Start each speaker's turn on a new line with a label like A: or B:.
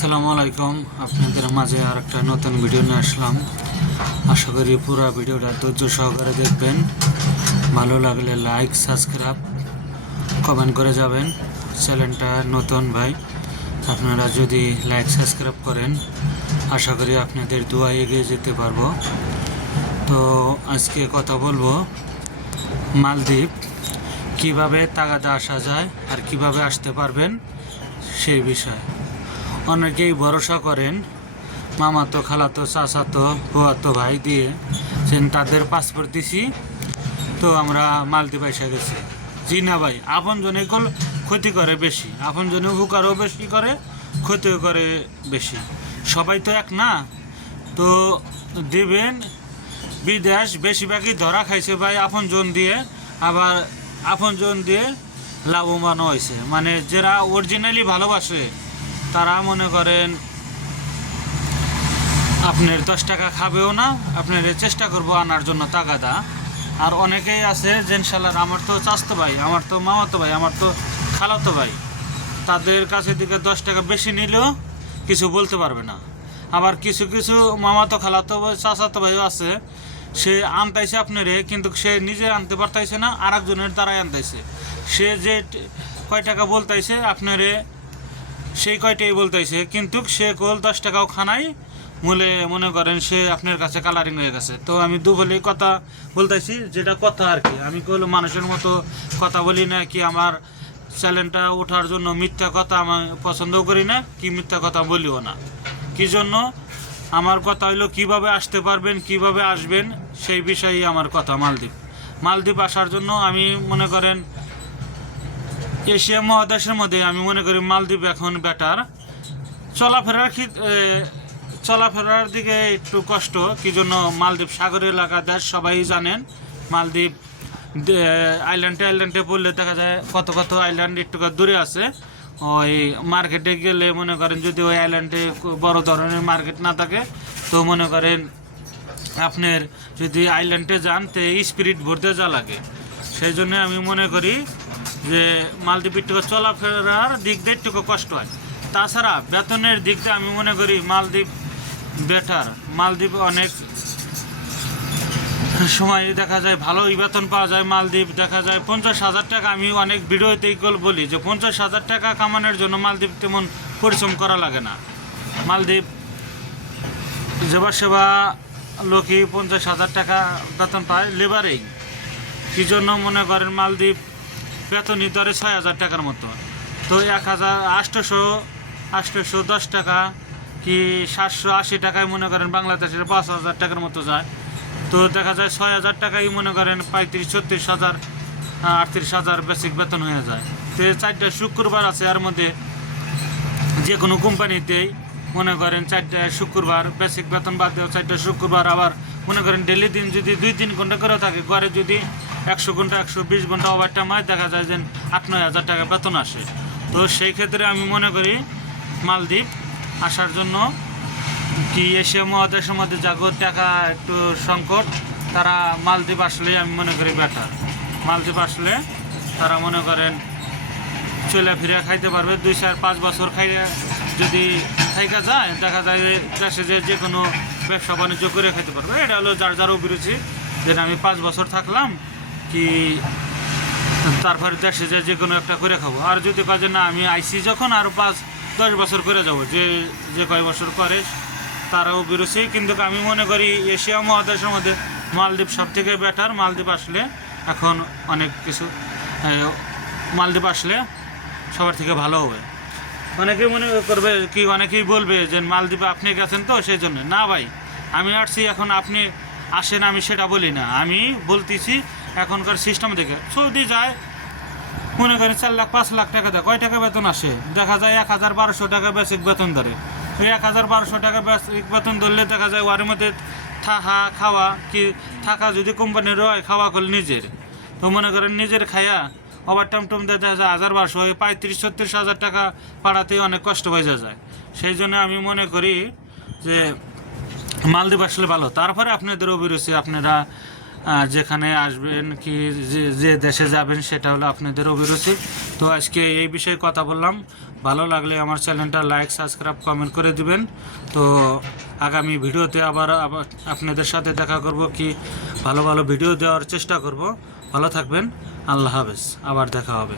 A: আসসালামু আলাইকুম। আপনাদের মাঝে আর একটা নতুন ভিডিও নিয়ে আসলাম। আশা করি পুরো ভিডিওটা ধৈর্য সহকারে দেখবেন। ভালো লাগলে লাইক, সাবস্ক্রাইব, কমেন্ট করে যাবেন। চ্যানেলটা নতুন ভাই, আপনারা যদি লাইক, সাবস্ক্রাইব করেন, আশা করি আপনাদের দোয়া এগিয়ে যেতে পারব। তো আজকে কথা বলব মালদ্বীপ। কীভাবে তাগাদা আসা যায় আর কীভাবে আসতে পারবেন সেই বিষয়ে। অনেকেই ভরসা করেন মামাতো খালাতো চাচাতো ফুয়াতো ভাই দিয়ে যে তাদের পাসপোর্ট দিছি, তো আমরা মালদ্বীপ এসে গেছি। জি না ভাই আপন জনে ক্ষতি করে বেশি আপন জনে উপকারও বেশি করে, ক্ষতিও করে বেশি। সবাই তো এক না? তো দেবেন, বিদেশ বেশিরভাগই ধরা খাইছে ভাই আপন জন দিয়ে, আবার আপন জন দিয়ে লাভবানও হয়েছে মানে যারা অরিজিনালি ভালোবাসে তারা মনে করেন, আপনার দশ টাকা খাবেও না, আপনার চেষ্টা করব আনার জন্য তাগাদা। আর অনেকেই আছে ইনশাল্লাহ, আমার তো চাস্তো ভাই, আমার তো মামাতো ভাই, আমার তো খালাতো ভাই। তাদের কাছে দিকে দশ টাকা বেশি নিলেও কিছু বলতে পারবে না। আবার কিছু কিছু মামাতো, খালাতো চাচাতো ভাইও আছে, সে আনতাইছে আপনারে, কিন্তু সে নিজে আনতে পারতাইছে না আর একজনের দ্বারাই আনতাইছে। সে যে কয় টাকা বলতাইছে, আপনারে সেই কয়টাই বলতেছে, কিন্তু সে কোল দশ টাকাও খানাই মূলে মনে করেন সে আপনার কাছে কালারিং হয়ে গেছে। তো আমি দুবলি কথা বলতেছি, যেটা কথা আর কি। আমি কল মানুষের মতো কথা বলি না কি আমার চ্যানেলটা ওঠার জন্য মিথ্যা কথা আমি পছন্দও করি না, কি মিথ্যা কথা বলিও না। কি জন্য? আমার কথা হইল, কীভাবে আসতে পারবেন, কীভাবে আসবেন, সেই বিষয়েই আমার কথা মালদ্বীপ। মালদ্বীপ আসার জন্য আমি মনে করেন এশিয়া মহাদেশের মধ্যে আমি মনে করি মালদ্বীপ এখন বেটার চলাফেরার চলাফেরার দিকে একটু কষ্ট, কি জন্য মালদ্বীপ সাগর এলাকা দেশ সবাই জানেন। মালদ্বীপ আইল্যান্ডে আইল্যান্ডে পড়লে দেখা যায় কত কত আইল্যান্ড একটু দূরে আছে। ওই মার্কেটে গেলে মনে করেন যদি ওই আইল্যান্ডে বড় ধরনের মার্কেট না থাকে, তো মনে করেন আপনার যদি আইল্যান্ডে যান, তে স্পিরিট ভরতে যা লাগে। সেই জন্য আমি মনে করি যে মালদ্বীপ একটু চলাফেরার দিক দিয়ে একটু কষ্ট হয়। তাছাড়া বেতনের দিক দিয়ে আমি মনে করি মালদ্বীপ বেটার মালদ্বীপ অনেক সময় দেখা যায় ভালোই বেতন পাওয়া যায়। মালদ্বীপ দেখা যায় পঞ্চাশ হাজার টাকা। আমি অনেক ভিডিওতে বলি যে পঞ্চাশ হাজার টাকা কামানোর জন্য মালদ্বীপ তেমন পরিশ্রম করা লাগে না। মালদ্বীপ সেবা সেবা লোকই পঞ্চাশ হাজার টাকা বেতন পায় লেবারেই কি জন্য মনে করেন মালদ্বীপ বেতনই ধরে ছয় হাজার টাকার মতো। তো এক হাজার আটশোশো আটশোশো দশ টাকা কি সাতশো আশি টাকায় মনে করেন বাংলাদেশের পাঁচ হাজার টাকার মতো যায়। তো দেখা যায় ছয় হাজার টাকাই মনে করেন পঁয়ত্রিশ, ছত্রিশ হাজার, আটত্রিশ হাজার বেসিক বেতন হয়ে যায়। তো চারটা শুক্রবার আছে, এর মধ্যে যে কোনো কোম্পানিতেই মনে করেন চারটা শুক্রবার বেসিক বেতন বাদ দেওয়া, চারটা শুক্রবার আবার মনে করেন ডেলি দিন যদি দুই তিন ঘণ্টা করে থাকে, ঘরে যদি একশো ঘণ্টা, একশো বিশ ঘণ্টা ওভার টাইম হয়, দেখা যায় যে আট, নয় হাজার টাকা বেতন আসে। তো সেই ক্ষেত্রে আমি মনে করি মালদ্বীপ আসার জন্য কি এশিয়া মহাদেশের মধ্যে জাগর টাকা একটু সংকট, তারা মালদ্বীপ আসলে আমি মনে করি বেটার মালদ্বীপ আসলে তারা মনে করেন চলে ফিরে খাইতে পারবে, দুই, চার, পাঁচ বছর খাইয়ে যদি খাইকা যায়, দেখা যায় যে দেশে যে যে কোনো ব্যবসা বাণিজ্য করে খাইতে পারবে। এটা হলো যার যার অভিরুচি। যেটা আমি পাঁচ বছর থাকলাম কি তারপরে দেশে যে যে কোনো একটা করে খাব। আর যদি কাজে না, আমি আইসি যখন আরও পাঁচ, দশ বছর করে যাব, যে যে কয় বছর করে, তারাও বিরোধী কিন্তু আমি মনে করি এশিয়া মহাদেশের মধ্যে মালদ্বীপ সব থেকে বেটার মালদ্বীপ আসলে এখন অনেক কিছু মালদ্বীপ আসলে সবার থেকে ভালো হবে। অনেকেই মনে করবে কি, অনেকেই বলবে যে মালদ্বীপে আপনি গেছেন তো, সেই জন্য। না ভাই, আমি আসছি, এখন আপনি আসেন, আমি সেটা বলি না। আমি বলতেছি এখনকার সিস্টেম দেখে। সৌদি যায়, মনে করেন চার লাখ, পাঁচ লাখ টাকা দেয়। কয় টাকা বেতন আসে? দেখা যায় এক হাজার বারোশো টাকা বেসিক বেতন ধরে। ওই এক হাজার বারোশো টাকা বেসিক বেতন ধরলে দেখা যায় ওর মধ্যে থাকা খাওয়া কি, থাকা যদি কোম্পানির হয়, খাওয়া করলে নিজের। তো মনে করেন নিজের খায়া ওভার টাইম টুম দেখা যায় হাজার বারোশো, ওই পঁয়ত্রিশ, ছত্রিশ হাজার টাকা পাড়াতেই অনেক কষ্ট হয়ে যায়। সেই জন্য আমি মনে করি যে মালদ্বীপ আসলে ভালো। তারপরে আপনাদের অভিরুচি, আপনারা যেখানে আসবেন কি, যে দেশে যাবেন সেটা হলো আপনাদের অভিরুচি। তো আজকে এই বিষয়ে কথা বললাম। ভালো লাগলে আমার চ্যানেলটা লাইক, সাবস্ক্রাইব, কমেন্ট করে দিবেন। তো আগামী ভিডিওতে আবার আপনাদের সাথে দেখা করব কি, ভালো ভালো ভিডিও দেওয়ার চেষ্টা করব। ভালো থাকবেন। আল্লাহ হাফেজ। আবার দেখা হবে।